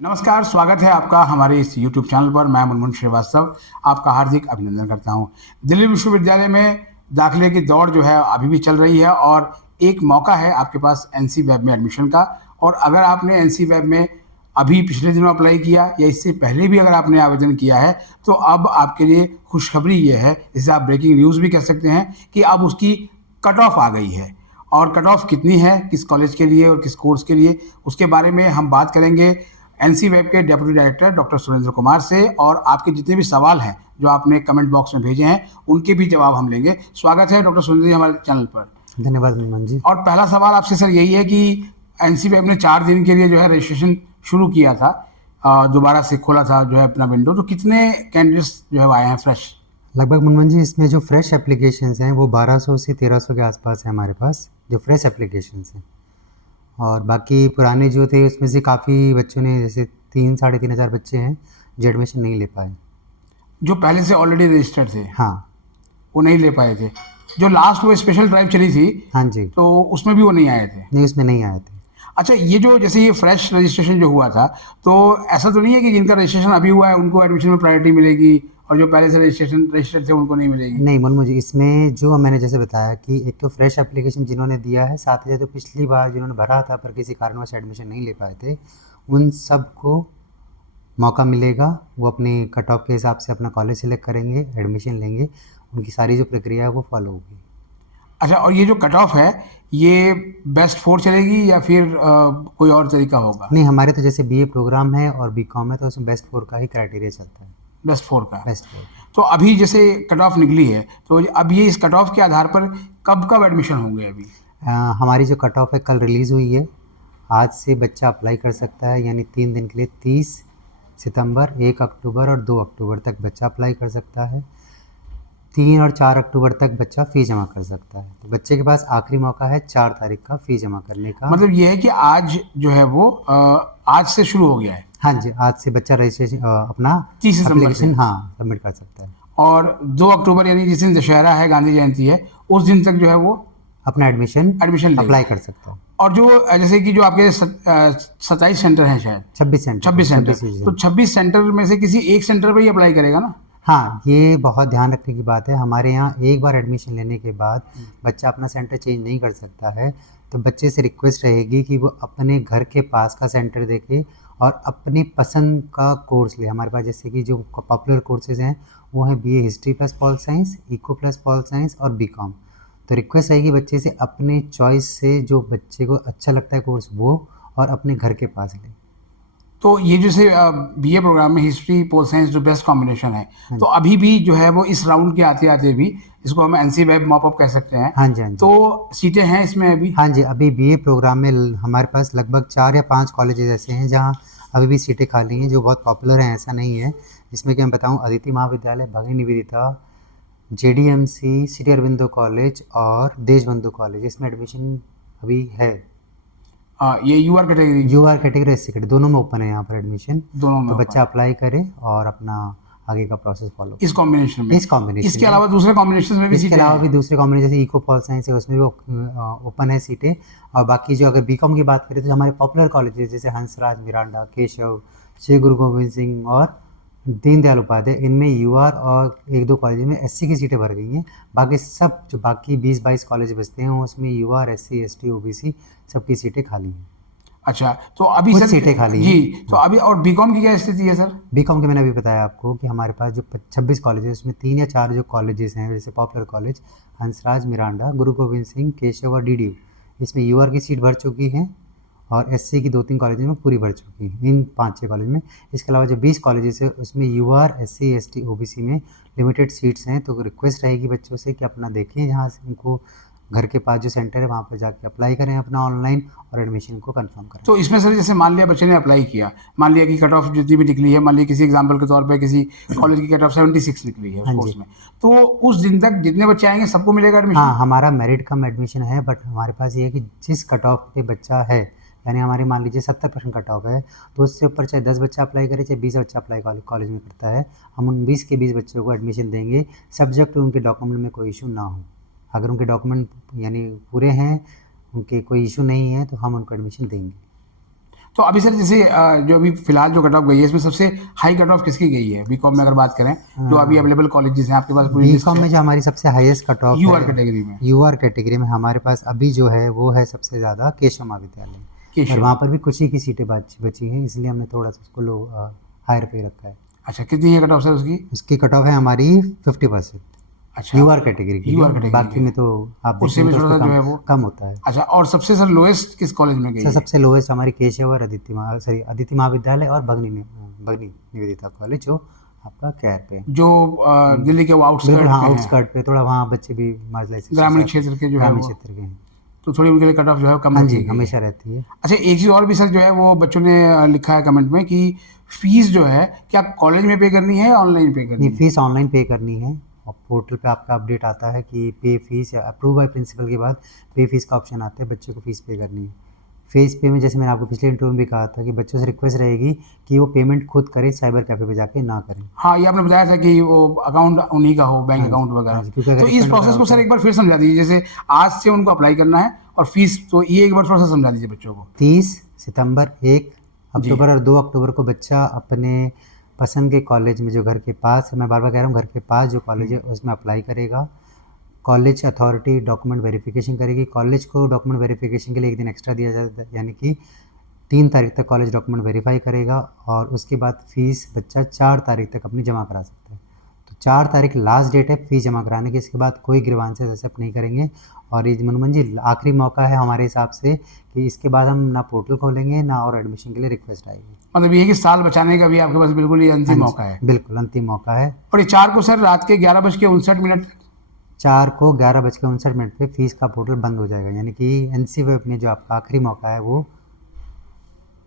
नमस्कार, स्वागत है आपका हमारे इस यूट्यूब चैनल पर। मैं मुनमुन श्रीवास्तव आपका हार्दिक अभिनंदन करता हूं। दिल्ली विश्वविद्यालय में दाखिले की दौड़ जो है अभी भी चल रही है और एक मौका है आपके पास एनसी वेब में एडमिशन का। और अगर आपने एनसी वेब में अभी पिछले दिनों अप्लाई किया या इससे पहले भी अगर आपने आवेदन किया है तो अब आपके लिए खुशखबरी ये है, जिसे आप ब्रेकिंग न्यूज़ भी कह सकते हैं, कि अब उसकी कट ऑफ आ गई है। और कट ऑफ कितनी है, किस कॉलेज के लिए और किस कोर्स के लिए, उसके बारे में हम बात करेंगे एनसी वेब के deputy director doctor Surendra Kumar से। और आपके जितने भी सवाल हैं जो आपने कमेंट बॉक्स में भेजे हैं उनके भी जवाब हम लेंगे। स्वागत है डॉक्टर सुरेंद्र जी हमारे चैनल पर। धन्यवाद मनमोहन जी। और पहला सवाल आपसे सर यही है कि एनसी वेब ने 4 दिन के लिए जो है रजिस्ट्रेशन शुरू किया था, दोबारा से खोला था जो है अपना विंडो, तो कितने कैंडिडेट्स जो है आए हैं फ्रेश? लगभग मनमोहन जी इसमें जो फ्रेश एप्लीकेशंस हैं वो 1200 से 1300 के आसपास है हमारे पास, जो फ्रेश एप्लीकेशंस हैं। और बाकी पुराने जो थे उसमें से काफ़ी बच्चों ने, जैसे 3-3,500 बच्चे हैं जो एडमिशन नहीं ले पाए। जो पहले से ऑलरेडी रजिस्टर्ड थे हाँ वो नहीं ले पाए थे। जो लास्ट वो स्पेशल ड्राइव चली थी हाँ जी, तो उसमें भी वो नहीं आए थे। नहीं उसमें नहीं आए थे। अच्छा, ये जो जैसे ये फ्रेश रजिस्ट्रेशन जो हुआ था, तो ऐसा तो नहीं है कि जिनका रजिस्ट्रेशन अभी हुआ है उनको एडमिशन में प्रायोरिटी मिलेगी और जो पहले से रजिस्टर्ड थे उनको नहीं मिलेगी? नहीं मनमोहन जी, इसमें जो मैंने जैसे बताया कि एक तो फ्रेश एप्लीकेशन जिन्होंने दिया है, साथ ही जो पिछली बार जिन्होंने भरा था पर किसी कारणवश एडमिशन नहीं ले पाए थे, उन सबको मौका मिलेगा। वो अपने कट ऑफ के हिसाब से अपना कॉलेज सेलेक्ट करेंगे, एडमिशन लेंगे, उनकी सारी जो प्रक्रिया है वो फॉलो होगी। अच्छा, और ये जो कट ऑफ है ये बेस्ट 4 चलेगी या फिर कोई और तरीका होगा? नहीं, हमारे तो जैसे बीए प्रोग्राम है और बीकॉम है तो उसमें बेस्ट 4 का ही क्राइटेरिया चलता है। बेस्ट 4 का। बेस्ट 4। तो अभी जैसे कट ऑफ निकली है तो अब ये इस कट ऑफ के आधार पर कब कब एडमिशन होंगे अभी? हमारी जो कट ऑफ है कल रिलीज़ हुई है। आज से बच्चा अप्लाई कर सकता है, यानी 3 दिन के लिए 30 सितंबर, 1 अक्टूबर और 2 अक्टूबर तक बच्चा अप्लाई कर सकता है। 3 और 4 अक्टूबर तक बच्चा फ़ीस जमा कर सकता है। तो बच्चे के पास आखिरी मौका है 4 तारीख का फ़ीस जमा करने का। मतलब ये है कि आज जो है वो आज से शुरू हो गया है। हाँ जी, आज से बच्चा रजिस्ट्रेशन अपना 30 सितंबर से। एप्लीकेशन सबमिट कर सकता है। और 2 अक्टूबर यानी जिस दिन दशहरा है, गांधी जयंती है, उस दिन तक जो है वो अपना एडमिशन लेगा। अप्लाई कर सकता है। और जो जैसे कि जो आपके 27 सेंटर हैं, शायद 26 सेंटर। 26 सेंटर, तो 26 सेंटर में से किसी एक सेंटर पर ही अप्लाई करेगा ना? हाँ, ये बहुत ध्यान रखने की बात है। हमारे यहाँ एक बार एडमिशन लेने के बाद बच्चा अपना सेंटर चेंज नहीं कर सकता है। तो बच्चे से रिक्वेस्ट रहेगी कि वो अपने घर के पास का सेंटर देखे और अपनी पसंद का कोर्स ले। हमारे पास जैसे कि जो पॉपुलर कोर्सेज़ हैं वो हैं BA history plus pol science, eco plus pol science और बीकॉम। तो रिक्वेस्ट रहेगी बच्चे से अपने चॉइस से जो बच्चे को अच्छा लगता है कोर्स वो, और अपने घर के पास ले। तो ये जैसे बीए प्रोग्राम में हिस्ट्री पोल साइंस जो बेस्ट कॉम्बिनेशन है, तो अभी भी जो है वो इस राउंड के आते आते भी इसको हम एनसी वेब मॉप अप कह सकते हैं। हाँ जी, हाँ जी। तो सीटें हैं इसमें अभी? हाँ जी, अभी बीए प्रोग्राम में हमारे पास लगभग 4 या 5 कॉलेजेस ऐसे हैं जहाँ अभी भी सीटें खाली हैं, जो बहुत पॉपुलर हैं, ऐसा नहीं है। जिसमें कि मैं बताऊँ, अदिति महाविद्यालय, भगिनी निवेदिता, जेडीएमसी, सिटी अरविंदो कॉलेज और देशबंधु कॉलेज, इसमें एडमिशन अभी है। ये यूआर कैटेगरी एससी कैटेगरी दोनों में ओपन है यहाँ पर एडमिशन। दोनों में तो बच्चा अप्लाई करे और अपना आगे का प्रोसेस फॉलो इस कॉम्बिनेशन में। इसके अलावा दूसरे कॉम्बिनेशन में भी इसके अलावा भी दूसरे कॉम्बिनेशन जैसे इको पॉल साइंस है उसमें भी ओपन है सीटें। और बाकी जो अगर बीकॉम की बात करें तो हमारे पॉपुलर कॉलेजेस जैसे हंसराज, मिरांडा, केशव, श्री गुरु गोविंद सिंह और दीनदयाल उपाध्याय, इनमें यूआर और 1-2 कॉलेज में एससी की सीटें भर गई हैं। बाकी सब जो बाकी 20-22 कॉलेज बचते हैं उसमें यूआर, एससी, एसटी, ओबीसी सबकी सीटें खाली हैं। अच्छा, तो अभी कुछ सर सीटें खाली जी, हैं। तो अभी और बीकॉम की क्या स्थिति है सर? बीकॉम के मैंने अभी बताया आपको कि हमारे पास जो 26 कॉलेज है उसमें 3 या 4 जो कॉलेजेस हैं जैसे पॉपुलर कॉलेज हंसराज, मिरांडा, गुरु गोविंद सिंह, केशव और डीडीयू, इसमें यूआर की सीट भर चुकी है और एससी की 2-3 कॉलेज में पूरी भर चुकी है, इन 5-6 कॉलेज में। इसके अलावा जो 20 कॉलेजेस है उसमें यूआर, एससी, एसटी, ओबीसी में लिमिटेड सीट्स हैं। तो रिक्वेस्ट रहेगी बच्चों से कि अपना देखें, जहाँ से उनको घर के पास जो सेंटर है वहाँ पर जाके अप्लाई करें अपना ऑनलाइन और एडमिशन को कंफर्म करें। तो इसमें सर जैसे मान लिया बच्चे ने अप्लाई किया, मान लिया कि कट ऑफ जितनी भी निकली है, मान लिया किसी एग्जाम्पल के तौर पे किसी कॉलेज की कट ऑफ 76 निकली है उस कोर्स में, तो उस दिन तक जितने बच्चे आएंगे सबको मिलेगा एडमिशन? हाँ, हमारा मेरिट कम एडमिशन है, बट हमारे पास ये है कि जिस कट ऑफ पे बच्चा है, यानी हमारे मान लीजिए 70% कट ऑफ है, तो उससे ऊपर चाहे 10 बच्चा अप्लाई करे चाहे 20 बच्चा अप्लाई कॉलेज में करता है, हम उन 20 के 20 बच्चों को एडमिशन देंगे, सब्जेक्ट उनके डॉक्यूमेंट में कोई इशू ना हो। अगर उनके डॉक्यूमेंट यानी पूरे हैं, उनके कोई इशू नहीं है, तो हम उनको एडमिशन देंगे। तो अभी सर जैसे जो अभी फिलहाल जो कट ऑफ गई है इसमें सबसे हाई कट ऑफ किसकी गई है बीकॉम में अगर बात करें, जो अभी अवेलेबल कॉलेजेस हैं आपके पास पूरी लिस्ट बीकॉम में है जो हमारी सबसे हाईएस्ट कट ऑफ यूआर है कैटेगरी में? यूआर कैटेगरी में हमारे पास अभी जो है वो है सबसे ज़्यादा केशव महाविद्यालय, और केशव। वहाँ पर भी कुछ ही की सीटें बची हैं, इसलिए हमने थोड़ा सा उसको लो हायर पे रखा है। अच्छा, कितनी है कट ऑफ सर उसकी? उसकी कट ऑफ है हमारी 50%, अच्छा, यूआर कैटेगरी की यूआर है। कैटेगरी बाकी की। में तो आप उससे देखेंगे भी तो थोड़ा उसमें सा जो है कम वो कम होता है। अच्छा, और सबसे सर लोएस्ट किस कॉलेज में गई सर है? सबसे लोएस्ट हमारी केशव और अदिति महाविद्यालय और भगनी निवेदिता कॉलेज जो आपका कैर पे है। जो दिल्ली के बिल्कुल आउटस्कर्ट हाँ, पे हैं, आउटस्कर्ट पे थोड़ा, वहाँ बच्चे भी मार्जिनलाइजेशन ग्रामीण से क्षेत्र के जो है ग्रामीण वो, क्षेत्र के हैं। तो थोड़ी उनके लिए कट ऑफ जो है वो कम हाँ रखी जी, गई है। हमेशा रहती है। अच्छा, एक चीज़ और भी सर जो है वो बच्चों ने लिखा है कमेंट में कि फीस जो है क्या कॉलेज में पे करनी है या ऑनलाइन पे करनी नहीं, है? फीस ऑनलाइन पे करनी है, और पोर्टल पे आपका अपडेट आता है कि पे फीस या अप्रूव बाय प्रिंसिपल के बाद पे फीस का ऑप्शन आता है, बच्चे को फीस पे करनी है। फीस पे में जैसे मैंने आपको पिछले इंटरव्यू में भी कहा था कि बच्चों से रिक्वेस्ट रहेगी कि वो पेमेंट खुद करें, साइबर कैफ़े पे जाके ना करें। हाँ, ये आपने बताया था कि वो अकाउंट उन्हीं का हो, बैंक हाँ जी, अकाउंट हाँ वगैरह। जी, क्योंकि अगर तो इस रिफंड वगैरह प्रोसेस को होता सर है एक बार फिर समझा दीजिए, जैसे आज से उनको अप्लाई करना है और फीस, तो ये एक बार थोड़ा सा समझा दीजिए बच्चों को। 30 सितंबर, 1 जी। अक्टूबर और 2 अक्टूबर को बच्चा अपने पसंद के कॉलेज में जो घर के पास है, मैं बार बार कह रहा हूँ, घर के पास जो कॉलेज है उसमें अप्लाई करेगा। कॉलेज अथॉरिटी डॉक्यूमेंट वेरिफिकेशन करेगी। कॉलेज को डॉक्यूमेंट वेरिफिकेशन के लिए एक दिन एक्स्ट्रा दिया जाता है, यानी कि 3 तारीख तक कॉलेज डॉक्यूमेंट वेरीफाई करेगा, और उसके बाद फीस बच्चा 4 तारीख तक अपनी जमा करा सकता है। तो 4 तारीख लास्ट डेट है फीस जमा कराने की, इसके बाद कोई ग्रीवांसेस एक्सेप्ट नहीं करेंगे। और ये मनमोहन जी आखिरी मौका है हमारे हिसाब से कि इसके बाद हम ना पोर्टल खोलेंगे ना और एडमिशन के लिए रिक्वेस्ट आएगी। मतलब ये कि साल बचाने का भी आपके पास बिल्कुल ये अंतिम मौका है। बिल्कुल अंतिम मौका है। और ये 4 को सर रात के 11:59 तक 4 को 11:59 पे फीस का पोर्टल बंद हो जाएगा, यानी कि एनसी वेब में जो आपका आखिरी मौका है वो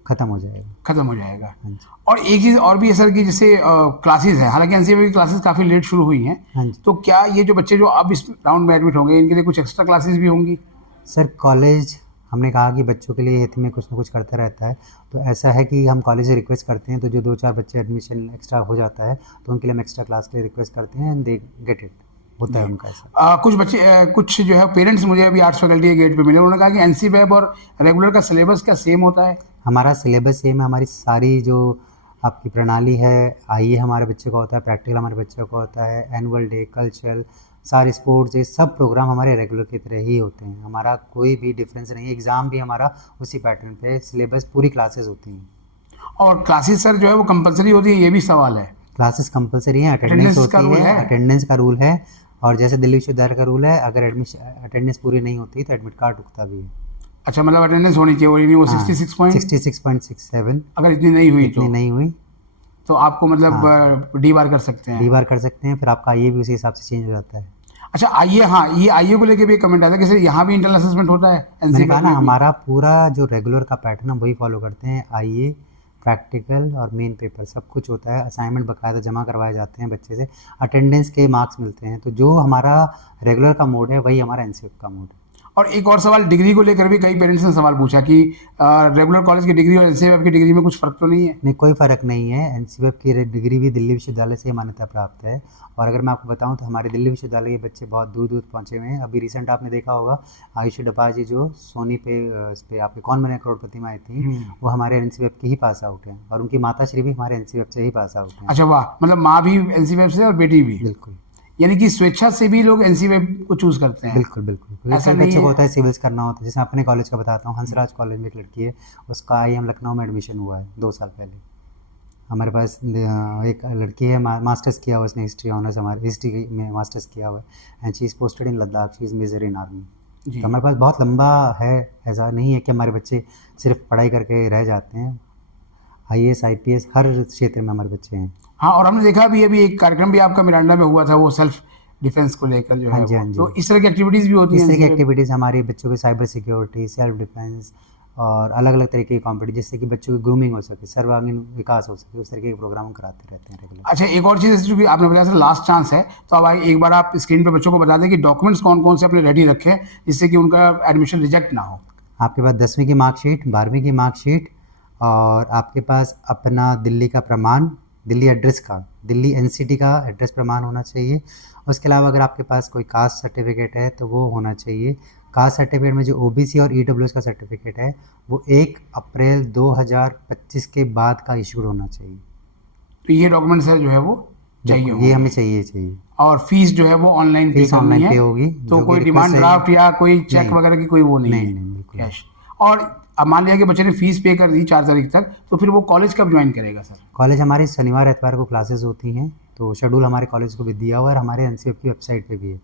खत्म हो जाएगा। खत्म हो जाएगा। हाँ जी, और एक चीज़ और भी है सर कि जैसे क्लासेस है, हालांकि एनसीईआरटी की क्लासेस काफ़ी लेट शुरू हुई हैं, हाँ जी। तो क्या ये जो बच्चे जो अब इस राउंड में एडमिट होंगे इनके लिए कुछ एक्स्ट्रा क्लासेस भी होंगी? सर कॉलेज, हमने कहा कि बच्चों के लिए हित में कुछ ना कुछ करता रहता है, तो ऐसा है कि हम कॉलेज से रिक्वेस्ट करते हैं, तो जो 2-4 बच्चे एडमिशन एक्स्ट्रा हो जाता है तो उनके लिए हम एक्स्ट्रा क्लास के लिए रिक्वेस्ट करते हैं, एंड दे गेट इट, होता है उनका ऐसा। कुछ बच्चे कुछ जो है पेरेंट्स मुझे अभी आर्ट्स फैकल्टी के गेट पे मिले, उन्होंने कहा कि एनसी वेब और रेगुलर का सिलेबस क्या सेम होता है? हमारा सिलेबस सेम है, हमारी सारी जो आपकी प्रणाली है, आईए हमारे बच्चे का होता है, प्रैक्टिकल हमारे बच्चे का होता है, एनुअल डे, कल्चरल, सारे स्पोर्ट्स, ये सब प्रोग्राम हमारे रेगुलर की तरह ही होते हैं। हमारा कोई भी डिफरेंस नहीं है। एग्ज़ाम भी हमारा उसी पैटर्न पे, सिलेबस पूरी क्लासेस होती हैं। और क्लासेस सर जो है वो कंपलसरी होती है, ये भी सवाल है। क्लासेस कंपलसरी हैं, अटेंडेंस Attendance का होती rule है, है? अटेंडेंस का रूल है, और जैसे दिल्ली विश्वविद्यालय का रूल है, अगर एडमिशन अटेंडेंस पूरी नहीं होती तो एडमिट कार्ड रुकता भी है। अच्छा, मतलब अटेंडेंस होनी चाहिए, और वो हाँ, 66.67 66.67 अगर इतनी नहीं हुई इतनी नहीं हुई तो आपको मतलब डी बार कर सकते हैं। डी बार कर सकते हैं, फिर आपका आईए भी उसी हिसाब से चेंज हो जाता है। अच्छा, आइए, हाँ, ये आइए को लेके भी एक कमेंट आता है कि सर यहाँ भी इंटरनल असेसमेंट होता है मैंने एनसीईआरटी कहा ना, में भी? हमारा पूरा जो रेगुलर का पैटर्न हम वही फॉलो करते हैं। आईए, प्रैक्टिकल और मेन पेपर सब कुछ होता है, असाइनमेंट बकायदा जमा करवाए जाते हैं बच्चे से, अटेंडेंस के मार्क्स मिलते हैं। तो जो हमारा रेगुलर का मोड है वही हमारा एनसीईआरटी का मोड है। और एक और सवाल, डिग्री को लेकर भी कई पेरेंट्स ने सवाल पूछा कि रेगुलर कॉलेज की डिग्री और एनसीईआरटी की डिग्री में कुछ फ़र्क तो नहीं है? नहीं, कोई फ़र्क नहीं है। एनसीईआरटी की डिग्री भी दिल्ली विश्वविद्यालय से मान्यता प्राप्त है, और अगर मैं आपको बताऊं तो हमारे दिल्ली विश्वविद्यालय के बच्चे बहुत दूर दूर पहुंचे हुए हैं। अभी रिसेंट आपने देखा होगा आयुषी डपा जी जो सोनी पे इस पे आपके कौन बने करोड़पति में आई थी, वो हमारे एनसीईआरटी की ही पास आउट हैं, और उनकी माता श्री भी हमारे एनसीईआरटी से ही पास आउट हैं। अच्छा, वाह, मतलब माँ भी एनसीईआरटी से और बेटी भी, बिल्कुल यानी कि स्वेच्छा से भी लोग एनसीईआरटी को चूज करते हैं। बिल्कुल बिल्कुल, क्योंकि ऐसा कई नहीं बच्चों को है? होता है सिविल्स करना होता है। जैसे अपने कॉलेज का बताता हूँ, हंसराज कॉलेज में एक लड़की है, उसका आईएम लखनऊ में एडमिशन हुआ है 2 साल पहले। हमारे पास एक लड़की है, मास्टर्स किया हुआ उसने, हिस्ट्री ऑनर्स, हमारे हिस्ट्री में मास्टर्स किया हुआ है, and she is posted in Ladakh, she is major in army. जी। तो हमारे पास बहुत लंबा है, ऐसा नहीं है कि हमारे बच्चे सिर्फ पढ़ाई करके रह जाते हैं। आईएएस आईपीएस हर क्षेत्र में हमारे बच्चे हैं। हाँ, और हमने देखा भी अभी एक कार्यक्रम भी आपका मिरांडा में हुआ था, वो सेल्फ डिफेंस को लेकर जो है हाँ जी, वो, हाँ जी। तो इस तरह की एक्टिविटीज़ भी होती इस हैं तरह की NCERT? एक्टिविटीज़ हमारे बच्चों के साइबर सिक्योरिटी, सेल्फ डिफेंस और अलग अलग तरीके की कॉम्पिटिशन, जिससे कि बच्चों की ग्रूमिंग हो सके, सर्वांगीण विकास हो सके, उस तरीके के प्रोग्राम हम कराते रहते हैं रेगुलर। अच्छा, एक और चीज़ जो कि आपने बताया सर लास्ट चांस है, तो अब एक बार आप स्क्रीन पे बच्चों को बता दें कि डॉक्यूमेंट्स कौन कौन से अपने रेडी रखें जिससे कि उनका एडमिशन रिजेक्ट ना हो। आपके पास 10वीं की मार्कशीट, 12वीं की मार्कशीट, और आपके पास अपना दिल्ली का प्रमाण, दिल्ली एड्रेस का, दिल्ली एनसीटी का एड्रेस प्रमाण होना चाहिए। उसके अलावा अगर आपके पास कोई कास्ट सर्टिफिकेट है तो वो होना चाहिए। कास्ट सर्टिफिकेट में जो ओबीसी और ईडब्ल्यूएस का सर्टिफिकेट है वो 1 अप्रैल 2025 के बाद का इशूड होना चाहिए। तो ये डॉक्यूमेंट सर जो है वो चाहिए ये होंगे। हमें चाहिए। और फीस जो है वो ऑनलाइन पे फीस करनी ऑनलाइन है, पे होगी, तो जो कोई कि डिमांड रिक्वेस्ट है। ड्राफ्ट या कोई चेक नहीं। वगैरह की कोई वो नहीं है, नहीं, बिल्कुल कैश। और अब मान लिया कि बच्चे ने फीस पे कर दी 4 तारीख तक, तो फिर वो कॉलेज कब ज्वाइन करेगा सर? कॉलेज हमारे शनिवार एतवार को क्लासेस होती हैं, तो शेड्यूल हमारे कॉलेज को भी दिया हुआ है और हमारे एनसीएफ की वेबसाइट पे भी है,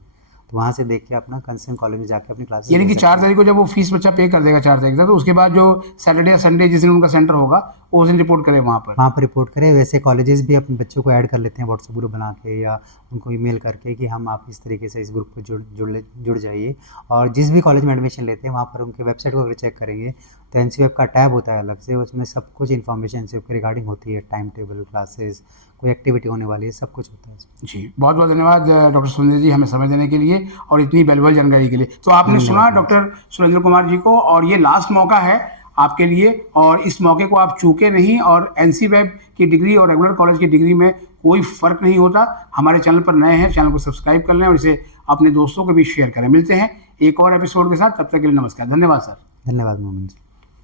तो वहाँ से देख के अपना कंसर्न कॉलेज में जाके अपनी क्लासेस यानी कि 4 तारीख को जब वो फीस बच्चा पे कर देगा 4 तारीख तक, तो उसके बाद जो सैटरडे या संडे जिस दिन उनका सेंटर होगा वो उस दिन रिपोर्ट करे वहाँ पर। रिपोर्ट करें। वैसे कॉलेजेस भी अपने बच्चों को ऐड कर लेते हैं व्हाट्सएप ग्रुप बना के या उनको ईमेल करके कि हम आप इस तरीके से इस ग्रुप पे जुड़ जाइए। और जिस भी कॉलेज में एडमिशन लेते हैं वहाँ पर उनके वेबसाइट को अगर चेक करेंगे तो एनसीएफ का टैब होता है अलग से, उसमें सब कुछ इन्फॉर्मेशन एनसीएफ के रिगार्डिंग होती है, टाइम टेबल, क्लासेस, कोई एक्टिविटी होने वाली है, सब कुछ होता है। जी, बहुत बहुत धन्यवाद डॉक्टर सुरेंद्र जी हमें समय देने के लिए और इतनी वैल्यूएबल जानकारी के लिए। तो आपने सुना डॉक्टर सुरेंद्र कुमार जी को, और ये लास्ट मौका है आपके लिए, और इस मौके को आप चूके नहीं। और एनसीवेब की डिग्री और रेगुलर कॉलेज की डिग्री में कोई फ़र्क नहीं होता। हमारे चैनल पर नए हैं, चैनल को सब्सक्राइब कर लें और इसे अपने दोस्तों को भी शेयर करें। मिलते हैं एक और एपिसोड के साथ, तब तक के लिए नमस्कार। धन्यवाद सर। धन्यवाद मोमिन जी।